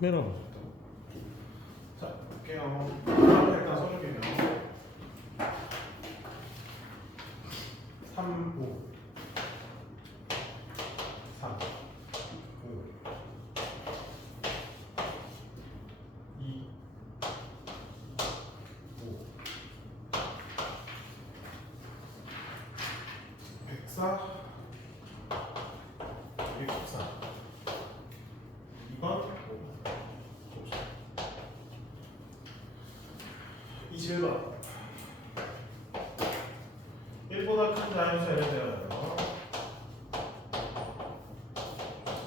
카메라가 없다. 자, 볼게요. 일단 써줄게요. 3, 5 3 5 2 5 104 114 2번 21번 1보다 큰 자연수 N을 대하여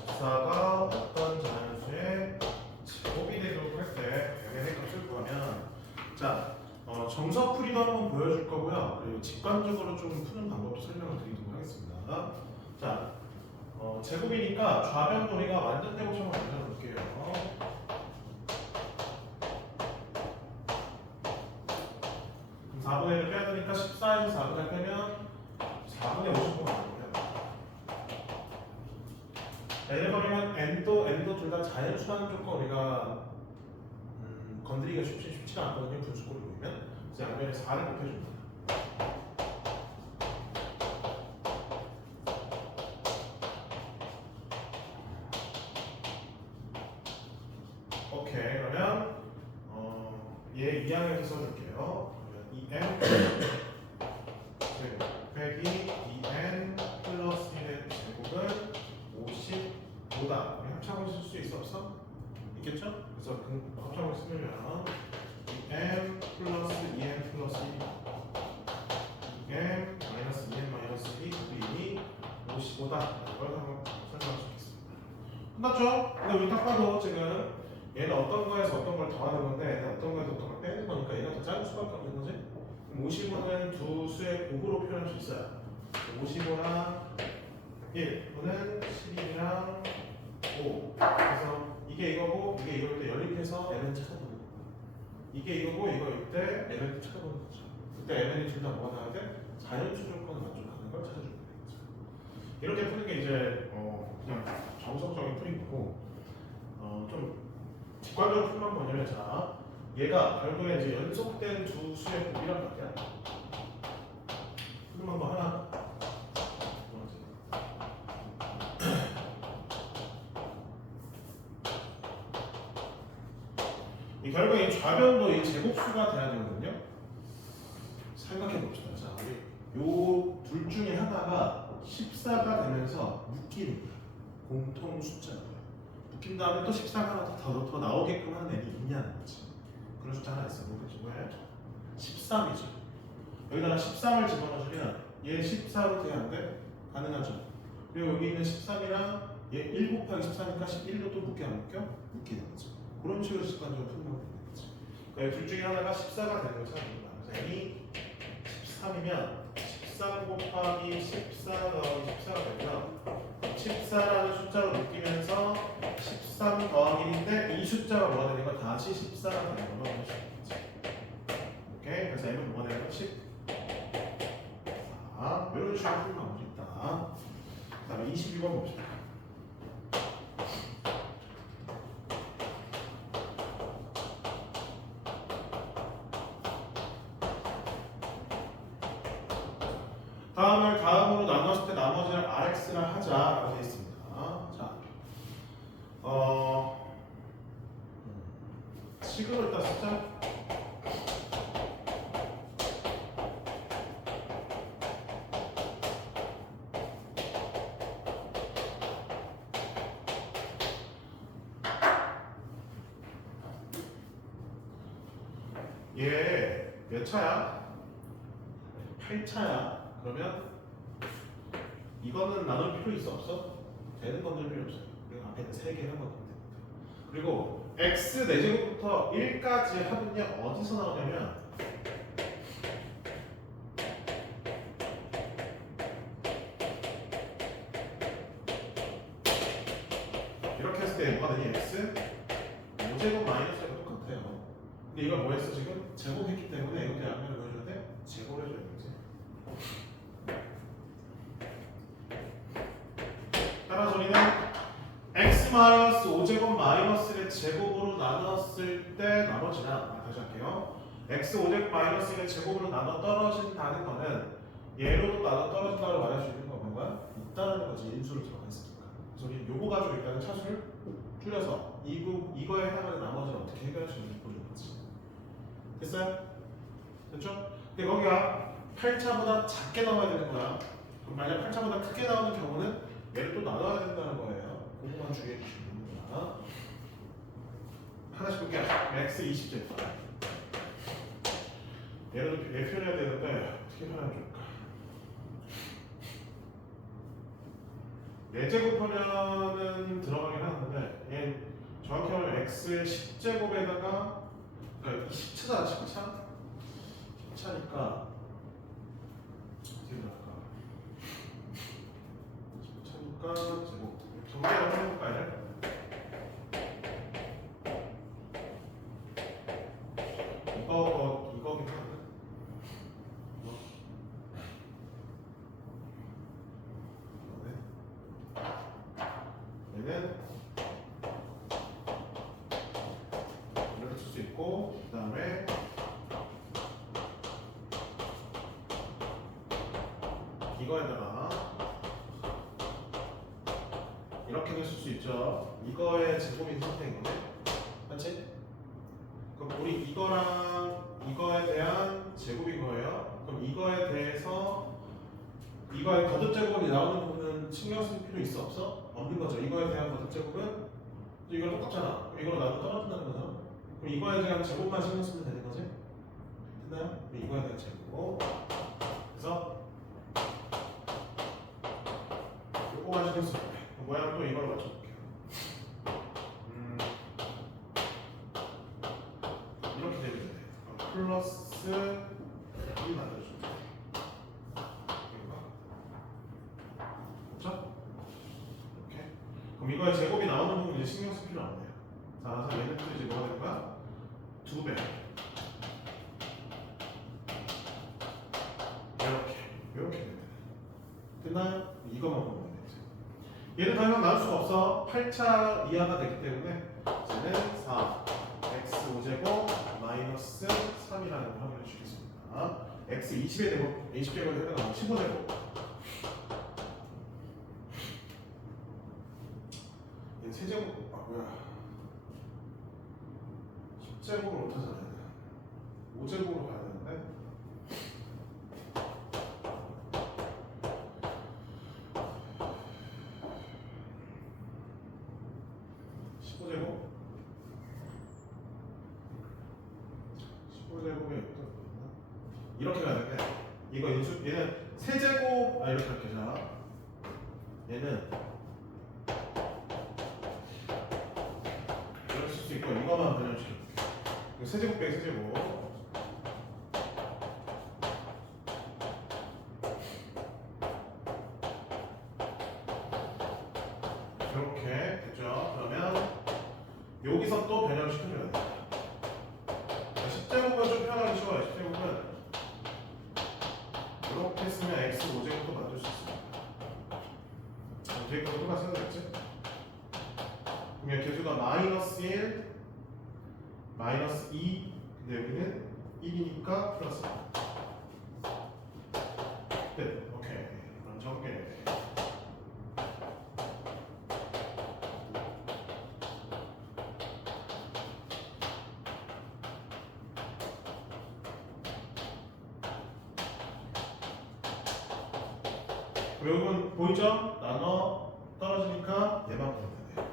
14가 어떤 자연수의 제곱이 되도록 할 때 N의 값을 구하면 자 정석 풀이도 한번 보여줄 거고요. 그리고 직관적으로 좀 푸는 방법도 설명을 드리도록 하겠습니다. 자 제곱이니까 좌변도리가 완전 제곱처럼 만들어 볼게요. 그럼 4분의 1을 빼야 되니까 14에서 4분의 1 빼면 4분의 50분 나오고요. N을 버리면 N도 둘 다 자연수라는 조건 우리가 건드리기가 쉽지가 않거든요. 분수꼴을 보면. 그래서 양변에 4를 곱해줍니다. 오케이, 그러면 얘 2항에서 써줄게요. 그러면 2n 제곱 빼기 2n 플러스 1의 제곱은 55다. 우리 합창을 쓸 수 있어 없어? 있겠죠? 그래서 합창을 쓰면 2n 플러스 2n 플러스 2n 마이너스 2n 마이너스 2이 55다. 이걸 한번 설명할 수 있겠습니다. 끝났죠? 근데 우리 딱 봐도 지금 얘는 어떤 거에서 어떤 걸 더하는 건데 얘는 어떤 거에서 어떤 걸 빼는 거니까 얘가 더 작을 수밖에 없는 거지? 그럼 55는 두 수의 곱으로 표현할 수 있어요. 55랑 1, 이거는 11이랑 5. 그래서 이게 이거고 이게 이거일 때 연립해서 N을 찾아보는 거예요. 이게 이거고 이거일 때 N을 찾아보는 거죠. 그때 N이 둘 다 뭐가 나와야 돼? 자연수 조건을 만족하는 걸 찾아주면 되는 거죠. 이렇게 푸는 게 이제 그냥 정석적인 풀인 거고 좀 직관적으로 풀면 뭐냐면 자 얘가 결국에 이제 연속된 두 수의 곱이란 말이야. 푸는 방법 하나. 이 결국에 이 좌변도 이 제곱수가 돼야 되거든요. 생각해 봅시다. 자, 우리 요 둘 중에 하나가 14가 되면서 묶이는 거야. 공통 숫자가. 묶인 다음에 또 14가 하나 더 나오게끔 하는 애이 있냐는 거지. 그런 숫자 하나 있어. 뭐겠지? 뭐야? 13이죠. 여기다가 13을 집어넣으면 얘 14로 돼야 안 돼? 가능하죠. 그리고 여기 있는 13이랑 얘 1 곱하기 14니까 11로 또 묶여 안 묶여? 묶이는 거죠. 그런 식으로 습관적으로 푸는 방법이 있는 거지. 그러니까 둘 중에 하나가 14가 되는 거죠. 그래서 n이 13이면 13 곱하기 14 더하기 14가 되면 14라는 숫자로 묶이면서 13 더하기 1인데 이 숫자가 뭐가 되는 건 다시 14가 되는 걸로 보시면 되죠. 오케이? 그래서 n은 뭐가 되는 건 14. 이런 식으로 푸는 방법이 있다. 그 다음에 22번 봅시다. 다음을 다음으로 나눴을 때 나머지를 RX라 하자라고 되어 있습니다. 자, 식으로 일단 쓰자. 얘 몇 차야? 8차야. 그러면 이거는 나눌 필요 있어 없어? 되는 건들 필요 없어요. 그리고 앞에는 3개 한 건데 됩니다. 그리고 x 4제곱부터 1까지 합은요 어디서 나오냐면 이렇게 했을 때 뭐가 되니? x 5제곱 마이너스가 똑같아요. 근데 이거 뭐 했어 지금? 제곱했기 때문에 이것도 양면을 보여줘야 돼? 제곱을 해줘야 되지. 따라서 우리는 x만 마이너스 5제곱 마이너스 1의 제곱으로 나눴을 때 나머지나 다시 할게요. x 5제곱 마이너스 1의 제곱으로 나눠 떨어진다는 거는 얘로도 나눠 떨어진다고 말할 수 있는 거가 있다는 거지. 인수로 들어가 있으니까. 그래서 우리 요거 가지고 일단은 차수를 줄여서 이거에 해당하는 나머지는 어떻게 해결할 수 있는지 보는 거지. 됐어요? 됐죠? 근데 거기가 8차보다 작게 나와야 되는 거야. 그럼 만약 8차보다 크게 나오는 경우는 얘를 또 나눠야 된다는 거예요. 그거만 주의해 주시면 됩니다. 하나씩 볼게요. x 20제곱. 얘를 얘 표현해야 되는데 어떻게 표현하면 좋을까? 얘제곱하면은 들어가긴 하는데 얘 정확히 말하면 x의 10제곱에다가 그러니까 10차잖아 10차? 10차니까 어떻게 들어갈까? 10차니까 제곱 정리를 한번 해볼까요? 이거긴 한데 얘는 이렇게 쓸 수 있고 그 다음에 이거에다가 이렇게도 쓸 수 있죠. 이거의 제곱인 상태인 거네. 맞지? 그럼 우리 이거랑 이거에 대한 제곱인 거예요. 그럼 이거에 대해서 이거의 거듭 제곱이 나오는 부분은 신경 쓸 필요 있어 없어? 없는 거죠. 이거에 대한 거듭 제곱은 이거랑 똑같잖아. 그럼 이거로 나도 떨어진다는 거잖아. 그럼 이거에 대한 제곱만 신경 쓰면 되는 거지? 됐나요? 그럼 이거에 대한 제곱. 그래서 요거만 신경 쓰면 돼. 모양 또 이걸 맞춰볼게요. 이렇게 되면 돼. 플러스 2 만들어주면 돼. 그렇죠? 이렇게. 그럼 이거의 제곱이 나오는 부분 이제 신경 쓸 필요 없네요. 자, 그래서 얘는 또 이제 뭐가 될 거야? 2배. 이렇게 되면 돼. 됐나요? 이거만 보면 돼. 얘는 더 이상 나올 수가 없어. 8차 이하가 되기 때문에 이제는 4 x 5제곱 마이너스 3이라는 걸 확인해 주겠습니다. x 20의 제곱, 20제곱에 해당하는 15제곱. 얘는 세제곱, 뭐야? 10제곱을 어떻게 해야 돼? 5제곱으로 가야 되는데. 이렇게 가야 되는데 이거 인수 얘는 세제곱 이렇게 할게. 자 얘는 이렇게 쓸 수 있고 이거만 변형시켜볼게. 이거 세제곱 빼기 세제곱 이렇게 됐죠. 그러면 여기서 또 변형시켜줘야 돼. 10제곱은 좀 편하게 쉬워요. 10제곱은 이렇게 쓰면 x 5제곱도 만들 수 있습니다. 뒤에 것도 똑같이 해도 되겠지? 그러면 개수가 마이너스 1, 마이너스 2, 근데 여기는 1이니까 플러스 1. 네, 오케이. 그럼 전개. 여러분 보이죠? 나눠 떨어지니까 얘만 보면 돼요.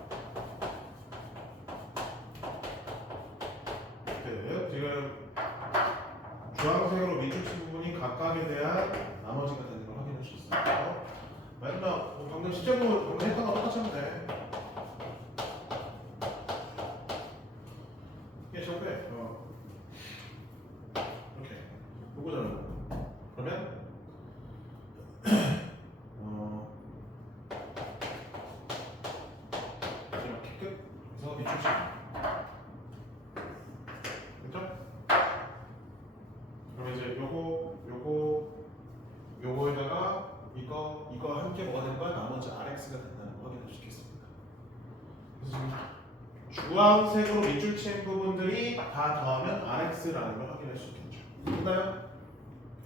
지금 주황색으로 밑줄 부분이 각각에 대한 나머지가 되는 걸 확인할 수 있어요. 마지막 방금 실제로 방금 했던 거 똑같이 하면 돼. 이게 적대. 이렇게 요거잖아. 그러면 이렇게 끝. 그래서 밑줄치. 됐죠? 그럼 이제 요거에다가 이거 함께 뭐가 된 거야? 나머지 RX가 된다는 거 확인할 수 있겠습니다. 그래서 주황색으로 밑줄 친 부분들이 다 더하면 RX라는 걸 확인할 수 있겠죠. 됐나요?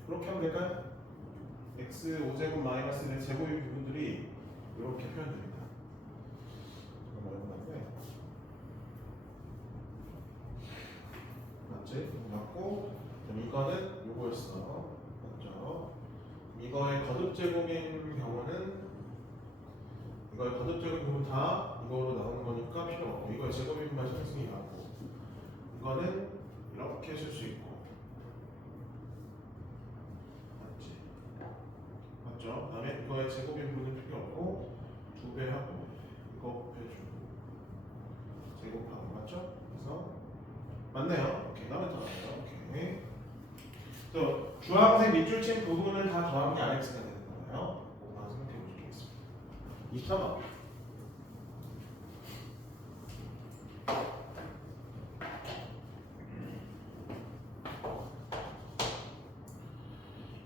그렇게 하면 될까요? X 5제곱 마이너스 1의 제곱인 부분들이 이렇게 표현됩니다. 잠깐만 이거 맞네. 맞지? 이거 맞고 그럼 이거는 요거였어. 맞죠? 이거의 거듭 제곱인 경우는 이거의 거듭 제곱은 다 이거로 나오는 거니까 필요 없고 이거의 제곱인 부분만 신경 쓰기 나고 이거는 이렇게 쓸 수 있고 맞지? 맞죠? 그다음에 이거의 제곱인 부분은 필요 없고 2배 하고 이거 곱해주고 제곱하고 맞죠? 그래서 맞네요. 오케이 다음에 더 나와요. 오케이 또 주황색 밑줄 친 부분을 다 더하면 RX가 되는 거예요. 그거만 생각해 보시겠습니다. 24번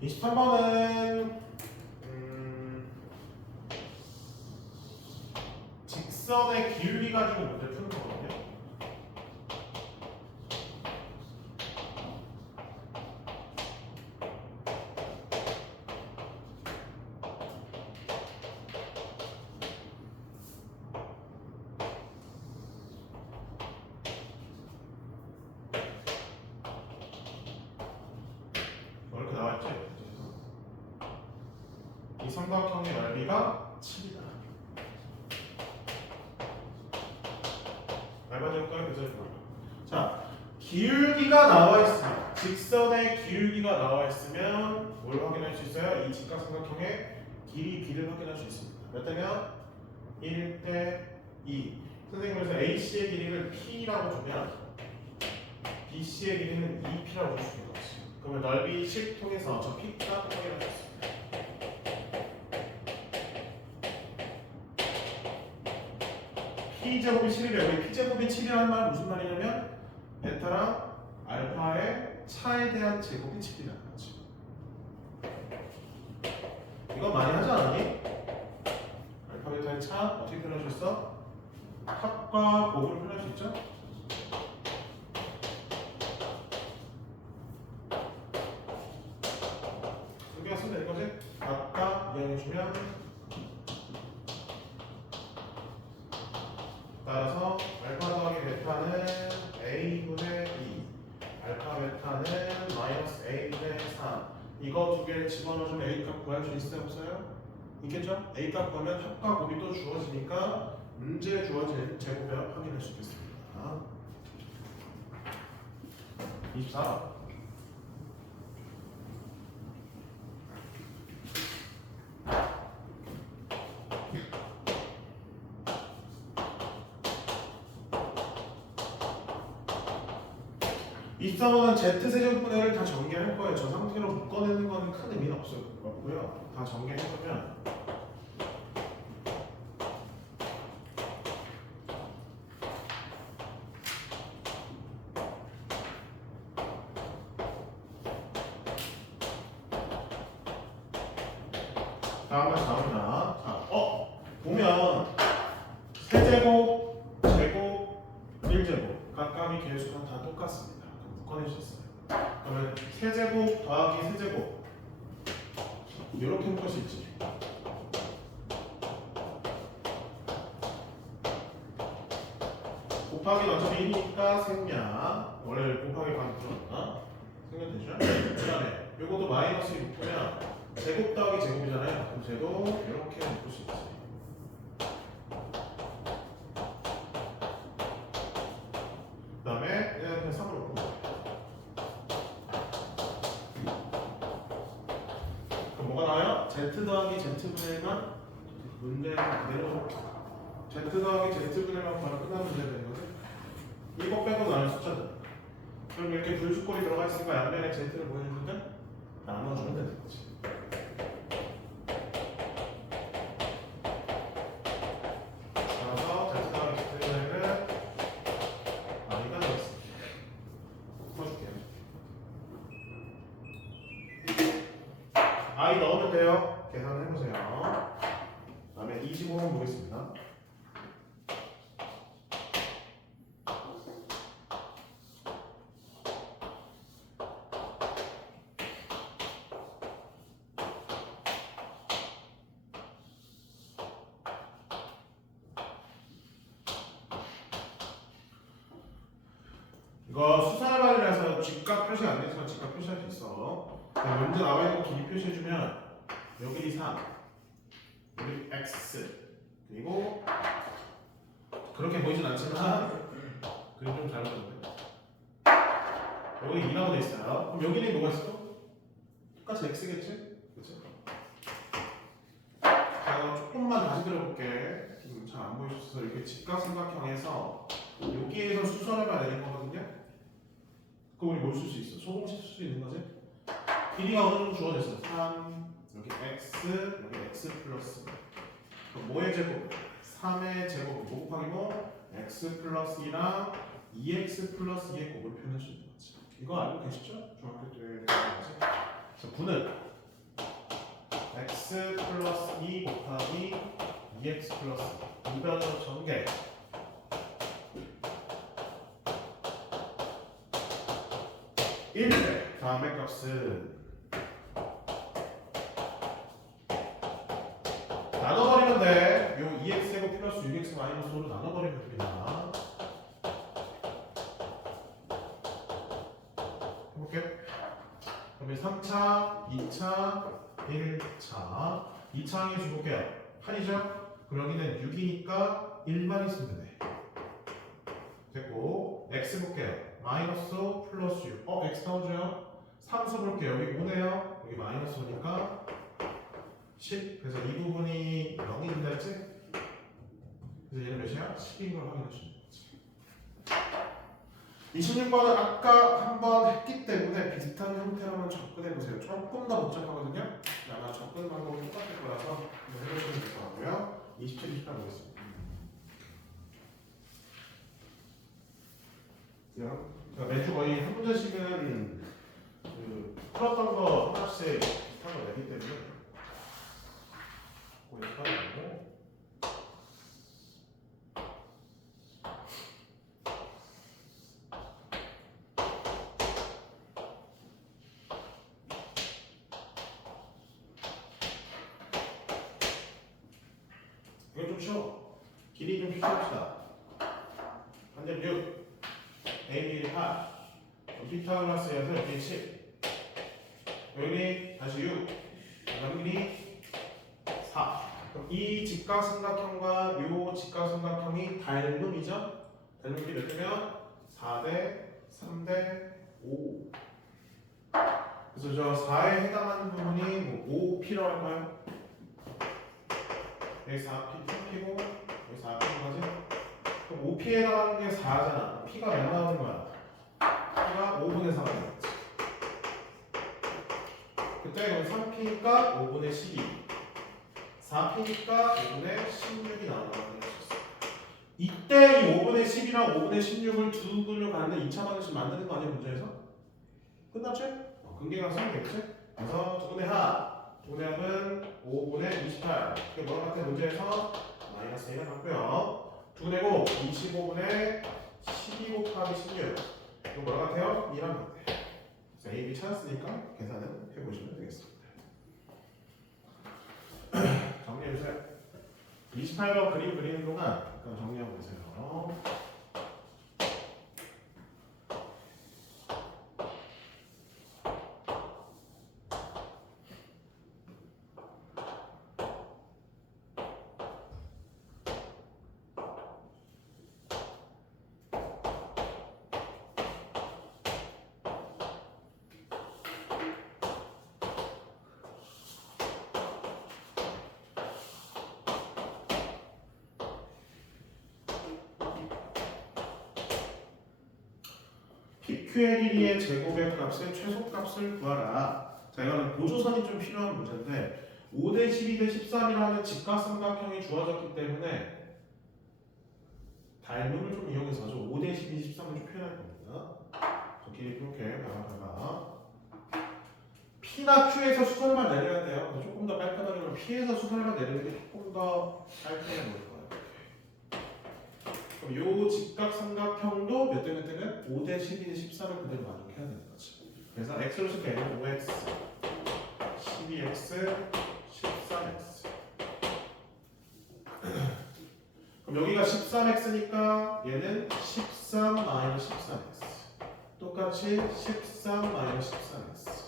23번은 직선의 기울기 가지고 문제 푸는 거거든요. 이렇게 나왔죠? 이 삼각형의 넓이가 7이다. 얇아질까요? 그죠? 자, 기울기가 나와 있으면 직선의 기울기가 나와 있으면 뭘 확인할 수 있어요? 이 직각삼각형의 길이 B를 확인할 수 있습니다. 몇 대면? 1대 2. 선생님께서 AC의 길이를 P라고 주면 BC의 길이는 2P라고 줄 수 있는 거지. 그러면 넓이 7 통해서 저 P가 확인할 수 있습니다. P제곱이 7이래요. 여기 P제곱이 7이라는 말은 무슨 말이냐면 베타랑 알파의 차에 대한 제곱이 7이라는 거지. 이거 많이 하지 않았니? 알파 베타의 차 어떻게 표현할 수 있어? 합과 곱으로 표현할 수 있죠? 여기가 쓰면 되는 거지? 각각 이용해주면 따라서 알파 더하기 베타는 A분의 2 알파 베타는 마이너스 A분의 3 이거 두 개를 집어넣어주면 A값 구할 수 있어요? 없어요? 있겠죠? A값 구하면 합과 곱이 또 주어지니까 문제에 주어진 제곱값 확인할 수 있겠습니다. 24 24번은 Z세제곱분해를 다 전개할 거예요. 저 상태로 묶어내는 거는 큰 의미는 없고요. 다 전개해보면 다음은 나옵니다. 자, 보면 세제곱, 제곱, 1제곱 각각의 개수가 다 똑같습니다. 묶어내주셨어요. 그러면 세제곱 더하기 세제곱 이렇게 묶을 수 있지. 곱하기 어차피 1이니까 생략 원래 곱하기 반이 들어갔나? 생략 되죠? 그 다음에 요것도 마이너스 2 묶으면 제곱 더하기 제곱이잖아요. 그럼 쟤도 이렇게 묶을 수 있지. 그 다음에 그냥 3으로 묶어. 그럼 뭐가 나와요? Z 더하기 Z분의만 문제는 그대로 Z 더하기 Z분의만 바로 끝나면 문제 되는 거지. 이거 빼고 나는 숫자들. 그럼 이렇게 불축골이 들어가 있으니까 양면에 Z를 보여주는데 나눠주면 되는 거지. I 넣으면 돼요. 계산을 해보세요. 다음에 25번 보겠습니다. 이거 수사발이라서 직각 표시 안 돼서 직각 표시할 수 있어. 문제 나와 있는 거 길이 표시해주면 여기 3, 여기 x, 그리고 그렇게 보이진 않지만 그림 좀 잘못됐네. 여기 2라고 돼 있어요. 그럼 여기는 뭐가 있어? 똑같이 x겠지? 그치? 자, 조금만 다시 들어볼게. 잘 안 보이셔서 이렇게 직각삼각형에서 여기에서 수선해봐 내린 거거든요. 그럼 우리 뭘 쓸 수 있어? 소공식 쓸 수 있는 거지? 길이가 어느 정도 주어졌어. 3, 여기 x, 여기 x 플러스. 그럼 뭐의 제곱? 3의 제곱, 뭐 곱하기 뭐? x 플러스 2랑 2x 플러스 2의 곱을 표현할 수 있는 거지. 이거 알고 계시죠? 중학교 때 배운 거지. 그래서 분은 x 플러스 2 곱하기 2x 플러스 이변으로 전개. 다음의 값은 나눠버리면 돼. 요 2x제곱 플러스 6x 마이너스 5로 나눠버리면 됩니다. 해볼게. 그러면 3차, 2차, 1차. 2차 항의 볼게요. 8이죠? 그럼 여기는 6이니까 1만 있으면 되네. 됐고 x 볼게요. 마이너스 5 플러스 6. x 나오죠? 상수 볼게요. 여기 5네요. 여기 마이너스 5니까 10. 그래서 이 부분이 0이 된다 했지? 그래서 얘는 몇이야? 10인 걸 확인해 주는 거지. 26번은 아까 한번 했기 때문에 비슷한 형태로만 접근해 보세요. 조금 더 복잡하거든요. 아마 접근 방법이 똑같을 거라서 한번 해보시면 될 것 같고요. 27, 28 보겠습니다. 그러니까 매주 거의 한 문제씩은 그 풀었던 거 하나씩 비슷한 거 내기 때문에 거기서 하고 이거 좀 쉬워. 길이 좀 표시합시다. 반대로 6 A 8 피타고라스여서 여기 10 여기 다시 6 여기 4. 그럼 이 직각삼각형과 이 직각삼각형이 닮음이죠? 닮음이 몇 대면 4대 3대 5. 그래서 저 4에 해당하는 부분이 뭐 5P라고 할까요? 여기 4P, 3P고 여기 4P까지. 그럼 5P에 해당하는 게 4잖아. P가 몇 나오는 거야? P가 5분의 4가 되겠지. 그때 그럼 3P니까 5분의 12, 4P니까 5분의 16이 나온다고 했었어. 이때 이 5분의 10이랑 5분의 16을 두 근을 갖는 2차 방정식 만드는 거 아니야 문제에서? 끝났지? 근계가 생기겠지? 그래서 두 근의 합, 두 근의 합은 5분의 28. 이게 뭐랑 같아 문제에서 마이너스 1을 갖고요. 두 근의 곱 25분의 12 곱하기 16. 이거 뭐랑 같아요? 2랑 같아. 그래서 A, B 찾았으니까 계산을 해보시면 되겠습니다. 정리해주세요. 28번 그림 그리는 동안 잠깐 정리하고 계세요. PQ의 길이의 제곱의 값의 최소값을 구하라. 자, 이거는 보조선이 좀 필요한 문제인데 5대 12대 13이라는 직각삼각형이 주어졌기 때문에 닮음을 좀 이용해서 5대 12, 13을 좀 표현할 겁니다. 저 길이 이렇게 봐봐. P나 Q에서 수선만 내려야 돼요. 조금 더 깔끔하게 P에서 수선만 내리는 게 조금 더 깔끔해 보일 거예요. 그럼 요 직각삼각형도 몇 대 몇 대는 5대 12대 13을 그대로 만족해야 되는 거지. 그래서 x로 쓸 때는 5x, 12x, 13x. 그럼 여기가 13x니까 얘는 13 마이너스 13x. 똑같이 13 마이너스 13x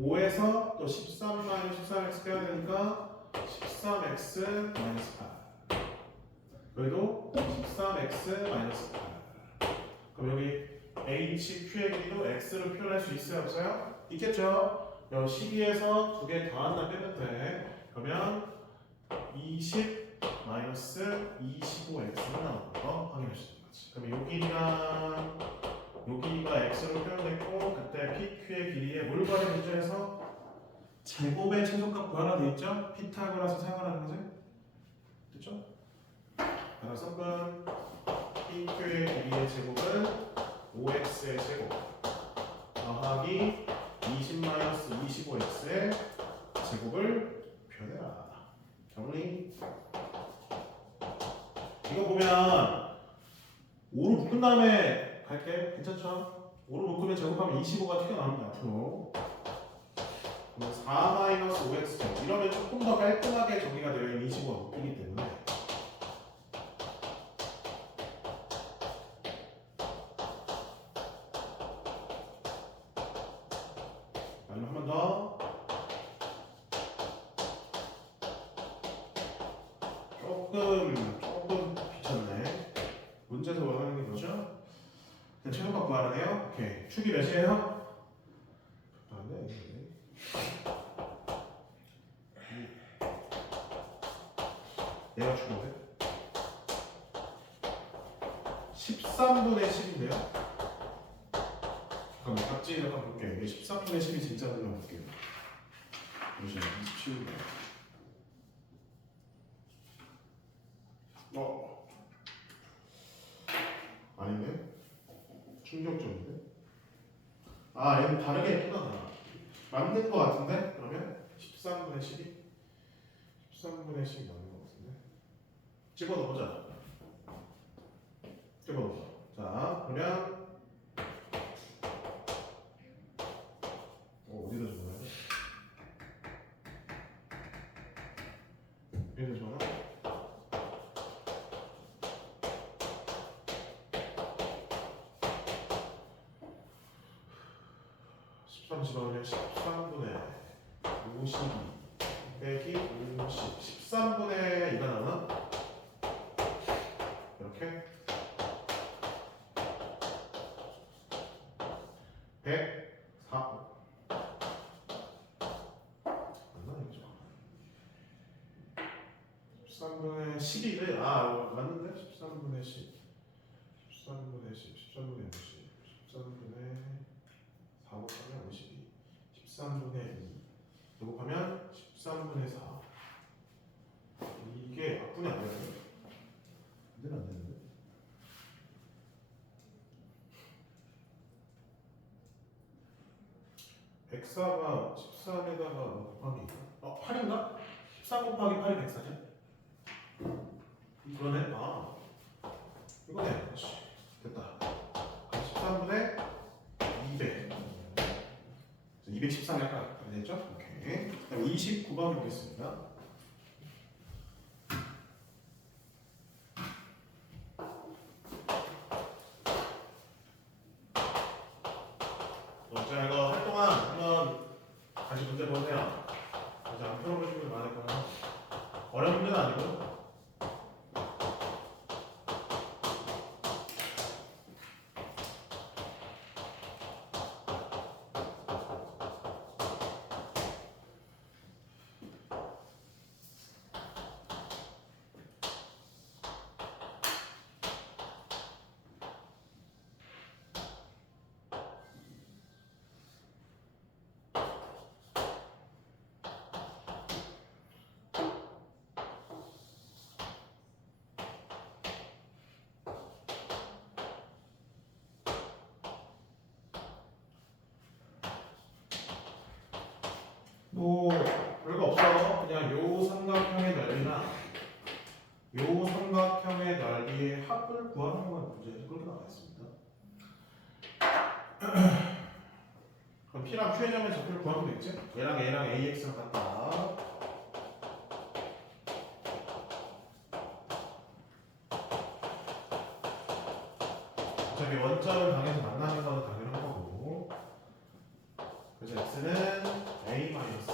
5에서 또 13 마이너스 13x 빼야 되니까 13x 마이너스 8 그래도 13x 마이너스 8 그럼 여기 HQ의 길이도 x로 표현할 수 있어요 없어요? 있겠죠? 여 12에서 두 개 더한다 빼면 돼 그러면 20 마이너스 25x가 나오는 거 확인할 수 있는 거지 그럼 요 길이가 x로 표현됐고 그때 PQ의 길이에 뭘 구하는 문제에서 제곱의 최소값 구하라 돼 있죠? 피타고라스 사용하라는 거지 됐죠? 따라서 은 PQ의 길이의 제곱은 5x의 제곱 더하기 20 마이너스 25x의 제곱을 표현해라 정리 이거 보면 5로 묶은 다음에 갈게 괜찮죠? 5로 묶으면 제곱하면 25가 튀어나옵니다 앞으로 그러면 4 마이너스 5x 제곱 이러면 조금 더 깔끔하게 정리가 되어 있는 25가 묶이기 때문에 아니면 한 번 더 조금 귀찮네 문제에서 원하는 게 뭐죠? 최소값 구하라네요. 오케이. 축이 몇이에요? 안돼. 얘가 축인데? 13분의 10인데요. 잠깐만 각지를 한번 볼게요. 이게 13분의 10이 진짜 한번 볼게요. 잠시만요. 27분의 아닌데? 충격적인데? 아, 얘는 다르게 했구나. 맞는 거 같은데? 그러면 13분의 12? 13분의 10 맞는 거 같은데? 집어 넣어보자. 집어 넣어보자. 자, 그러면 어디다 적어야 돼? 여기다 적어놔? 13 집어넣으면 13분의 52 빼기 50 13분의 2가 나오나? 이렇게 104 맞나? 이거죠 13분의 12를 맞는데? 13분의 10 13분의 10 13분의 50 13분의 4 곱하면 52 13분의 2 곱하면 13분의 4 이게 약분이 안 되는데? 이제는 안 되는데? 백사가 13에다가 곱하기 8인가? 13 곱하기 8이 104죠? 그러네? 이거네 됐다 13분의 200 213 약간 됐죠? 오케이. 그럼 29번 보겠습니다. 자, 이거 할 동안 한번 다시 문제 보세요. 이제 안 풀어보신 분 많을 거예요. 어려운 문제는 아니고. 뭐 별거 없어. 그냥 요 삼각형의 넓이랑 요 삼각형의 넓이의 합을 구하는 건 문제에서 그렇게 나와 있습니다. 그럼 P랑 Q의 점의 좌표를 구하면 되겠지? 얘랑 얘랑 AX가 같다. 어차피 원점을 당해서 만나는 건 당연한 거고. 그래서 x는 a 마이너스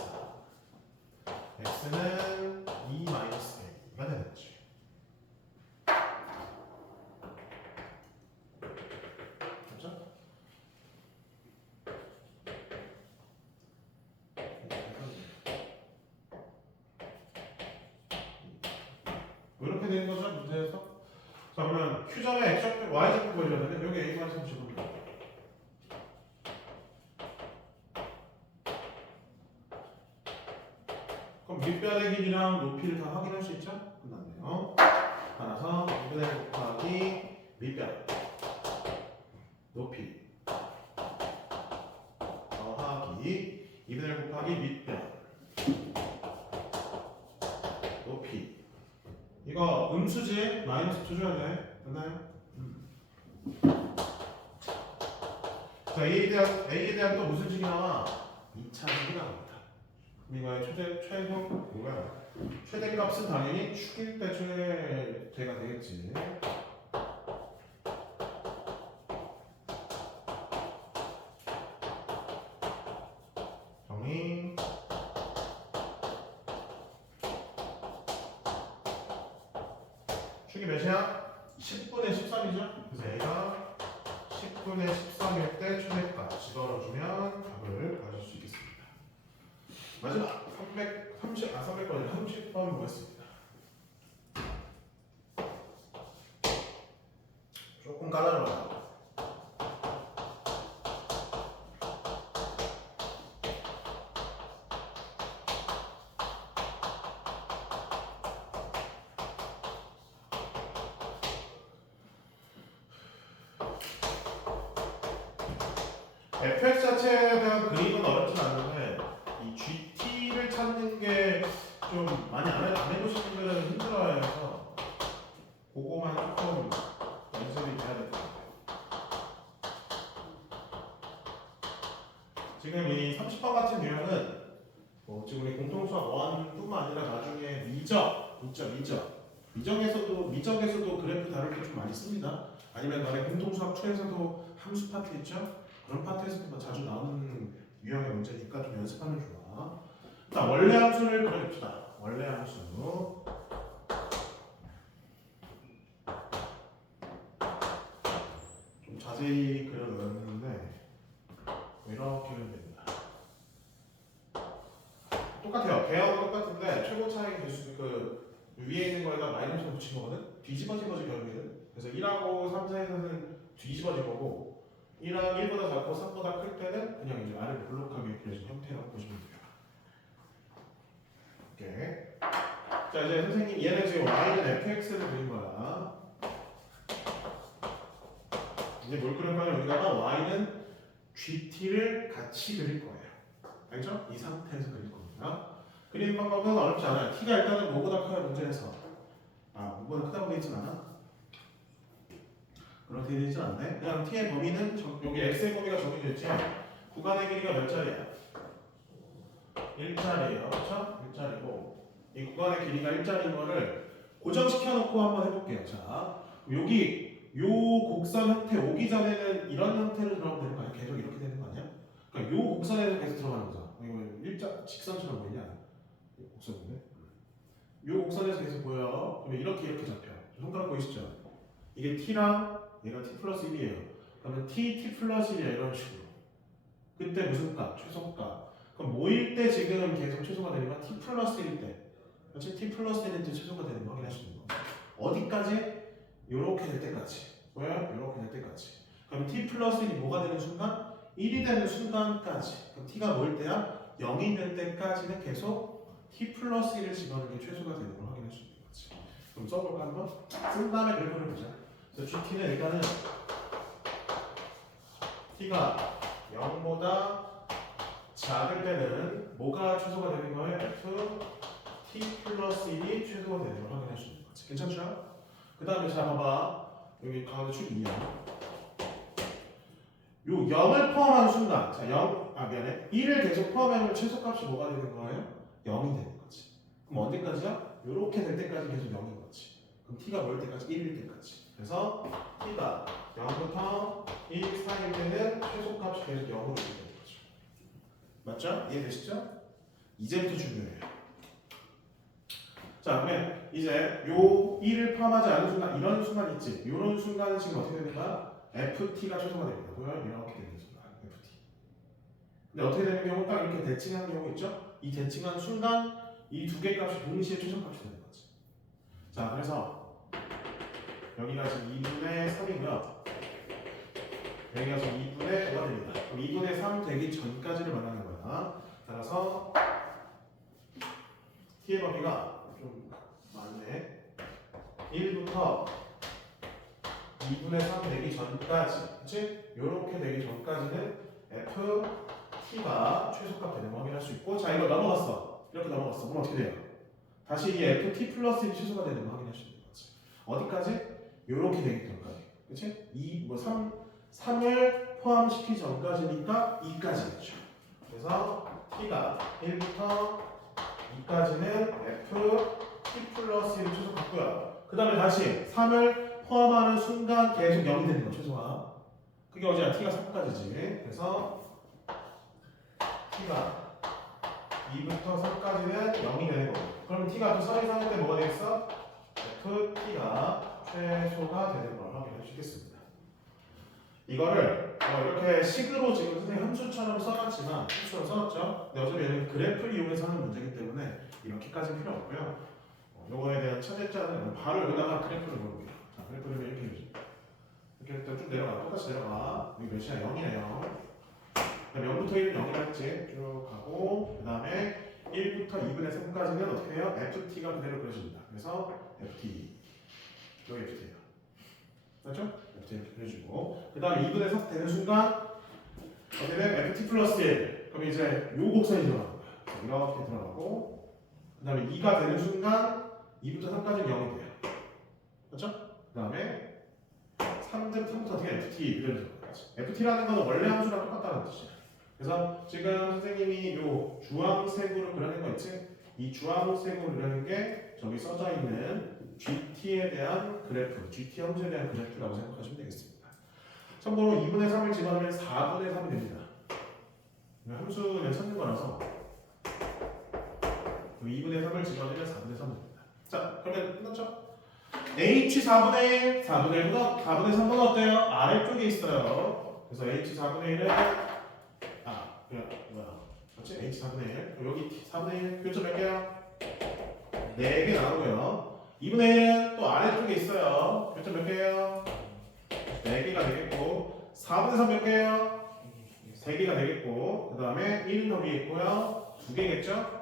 x는 2 마이너스 a가 되는 거지. 그렇죠? 이렇게 되는 거죠 문제에서. 자 그러면 Q점의 X좌표, Y좌표 보여줘야 되면 여기 A만 좀 적으면 그럼 밑변의 길이랑 높이를 다 확인할 수 있죠? 끝났네요. 따라서 2분의 곱하기 밑변 높이 더하기 2분의 곱하기 밑변 높이. 이거 음수지 마이너스 쳐줘야 돼. 됐나요? 자 A에 대한 또 무슨 식이 나와? 2차식이 나옵니다. 그럼 이거의 최소 뭐야? 최대값은 당연히 축일 때 최대가 되겠지. 정리. 축이 몇이야? 10분의 13이죠? 그래서 A가 10분의 13일 때 최대값 집어넣어주면 답을 가질 수 있겠습니다. 마지막 300번이 30번 보겠습니다. 조금 까다로워요. fx 자체에 대한 그림은 어렵진 않은데 이 GT를 찾는 게 좀 많이 안 해보신 분들은 힘들어해서 그거만 조금 연습이 돼야 될 것 같아요. 지금 이 30번 같은 유형은 지금 우리 공통수학 1뿐만 아니라 나중에 미적에서도 그래프 다룰 때 좀 많이 씁니다. 아니면 나의 공통수학 2에서도 함수 파트 있죠? 그런 파트에서도 자주 나오는 유형의 문제니까 좀 연습하면 좋아. 자, 원래 함수를 그려줍시다. 원래 함수. 좀 자세히 그려놓았는데 이렇게 그리면 됩니다. 똑같아요. 배열은 똑같은데 최고 차이 개수 그 위에 있는 거에다 마이너스 붙인 거거든. 뒤집어진 거지 결국에는. 그래서 1하고 3 사이에서는 뒤집어진 거고 1보다 작고 3보다 클 때는 그냥 이제 아래로 볼록하게 그려진 형태라고 보시면 돼요. 오케이. 자 이제 선생님 얘는 지금 y는 fx를 그린 거야. 이제 뭘 그린 거냐 여기다가 y는 gt를 같이 그릴 거예요. 알죠? 이 상태에서 그릴 겁니다. 그리는 방법은 어렵지 않아요. t가 일단은 뭐보다 커요 문제에서. 뭐보다 크다고 되어 있진 않아? 그렇게 되어 있진 않네. 그냥 t의 범위는 여기 x의 범위가 정해져 있지. 구간의 길이가 몇 자리야? 1자리예요. 그렇죠? 1자리고 이 구간의 길이가 1자리인 거를 고정시켜 놓고 한번 해볼게요. 자, 여기 요 곡선 형태 오기 전에는 이런 형태로 들어가면 되는 거 아니야? 계속 이렇게 되는 거 아니야? 그러니까 요 곡선에서 계속 들어가는 거죠. 이거 직선처럼 보이냐? 곡선인데? 요 곡선에서 계속 보여. 그러면 이렇게 잡혀. 손가락 보이시죠? 이게 t랑 얘가 t 플러스 1이에요. 그러면 t 플러스 1이야 이런 식으로. 그때 무슨 값? 최소값. 그럼 모일 때 지금 계속 최소가 되는 건 t 플러스 1일 때. 그렇지? t 플러스 1일 때 최소가 되는 거 확인하시는 거. 어디까지? 요렇게 될 때까지. 뭐야? 요렇게 될 때까지. 그럼 t 플러스 1이 뭐가 되는 순간? 1이 되는 순간까지. 그럼 t가 뭐일 때야? 0이 될 때까지는 계속 t 플러스 1을 집어넣는 게 최소가 되는 걸 확인할 수 있는 거지. 그럼 써볼까 한번? 쓴 다음에 그래프를 보자. 그래서 GT는 일단은 t가 0보다 작을 때는 뭐가 최소가 되는 거예요? f t 플러스 1이 최소가 되는 걸 확인할 수 있는 거지. 괜찮죠? 그 다음에 자 봐봐. 여기 가운데 축 2야. 요 0을 포함한 순간, 자 1을 계속 포함하면 최소값이 뭐가 되는 거예요? 0이 되는 거지. 그럼 언제까지야? 요렇게 될 때까지 계속 0인 거지. 그럼 t가 뭐일 때까지? 1일 때까지. 그래서 t가 0부터 1, 4일 때는 최소값이 계속 0으로 되는 거죠. 맞죠? 이해되시죠? 이제부터 중요해요. 자, 그러면 이제 요 1을 포함하지 않은 순간, 이런 순간 있지? 이런 순간은 지금 어떻게 되는 거야? FT가 최소가 됩니다. 보여요? 이렇게 되는 순간, FT. 근데 어떻게 되는 경우 딱 이렇게 대칭하는 경우 있죠? 이 대칭한 순간 이 두 개 값이 동시에 최소값이 되는 거지. 자, 그래서 여기가 지금 2분의 3이고요. 여기가 지금 2분의 5가 됩니다. 그럼 2분의 3 되기 전까지를 말하는 거야. 따라서 t의 범위가 좀 많네. 1부터 2분의 3 되기 전까지, 그치? 요렇게 되기 전까지는 ft가 최소값 되는 거 확인할 수 있고, 자, 이거 넘어갔어. 이렇게 넘어갔어. 그럼 어떻게 돼요? 다시 이 ft 플러스 1이 최소가 되는 거 확인할 수 있는 거지. 어디까지? 요렇게 되기 전까지. 그치? 3을 포함시키기 전까지니까 2까지겠죠. 그래서 t가 1부터 2까지는 ft 플러스 1을 최소 갖고요. 그 다음에 다시 3을 포함하는 순간 계속 0이 되는 거 최소가. 그게 어디야? t가 3까지지. 그래서 t가 2부터 3까지는 0이 되는 거고. 그럼 t가 또 3 이상일 때 뭐가 되겠어? ft가 최소가 되는 걸 확인할 수 있겠습니다. 이거를 이렇게 식으로 지금 선생님 함수처럼 써놨지만 함수처럼 써놨죠? 근데 어차피 얘는 그래프를 이용해서 하는 문제이기 때문에 이렇게까지는 필요 없고요. 요거에 대한 차제자는 바로 여기다가 그래프를 넣을게요. 자, 그래프를 이렇게 해주죠. 이렇게 일단 쭉 내려가. 똑같이 내려가. 여기 몇이야? 0이네요. 그럼 0부터 1은 0이라 했지. 쭉 가고 그 다음에 1부터 2분의 3까지는 어떻게 해요? ft가 그대로 그려집니다. 그래서 ft 여기 ft예요. 맞죠? ft 이렇게 그려주고 그 다음에 2분의 3 되는 순간 어떻게 되면 ft 플러스 1 그럼 이제 요 곡선이 들어가는 거야. 이렇게 들어가고 그 다음에 2가 되는 순간 2부터 3까지는 0이 돼요. 그렇죠? 그 다음에 3부터 어떻게 ft 그대로 들어가는 거지. ft라는 거는 원래 함수랑 똑같다는 뜻이야. 그래서 지금 선생님이 요 주황색으로 그려낸 거 있지? 이 주황색으로 그려낸 게 저기 써져 있는 GT에 대한 그래프, GT 함수에 대한 그래프라고 생각하시면 되겠습니다. 참고로 2분의 3을 집어넣으면 4분의 3이 됩니다. 함수는 찾는 거라서 2분의 3을 집어넣으면 4분의 3이 됩니다. 자, 그러면 끝났죠? H 4분의 1, 4분의 1보다 4분의 3은 어때요? 아래쪽에 있어요. 그래서 H 4분의 1은 맞지? H 4분의 1 여기 4분의 1 교점 몇 개야? 4개 나오고요. 2분의 1은 또 아래쪽에 있어요. 교점 몇 개예요? 4개가 되겠고 4분의 3 몇 개예요? 3개가 되겠고 그 다음에 1은 더 위에 있고요. 2개겠죠?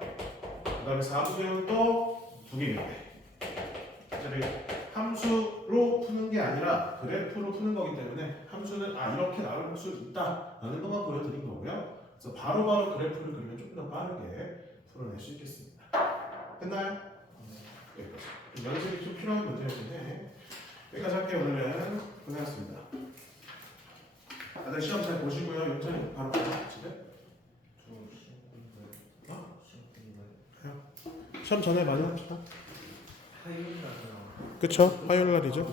그 다음에 4분의 1은 또 2개겠네. 함수로 푸는 게 아니라 그래프로 푸는 거기 때문에 함수는 이렇게 나올 수 있다라는 것만 보여드린 거고요. 그래서 바로바로 그래프를 그리면 조금 더 빠르게 풀어낼 수 있겠습니다. 됐나요? 여기까지. 연습이 좀 필요한 문제였긴 해. 여기까지 할게요. 오늘은 고생하셨습니다. 다들 시험 잘 보시고요. 영상이 바로 가자. 집에. 시험 전에 많이 합시다. 그쵸? 화요일 날이죠.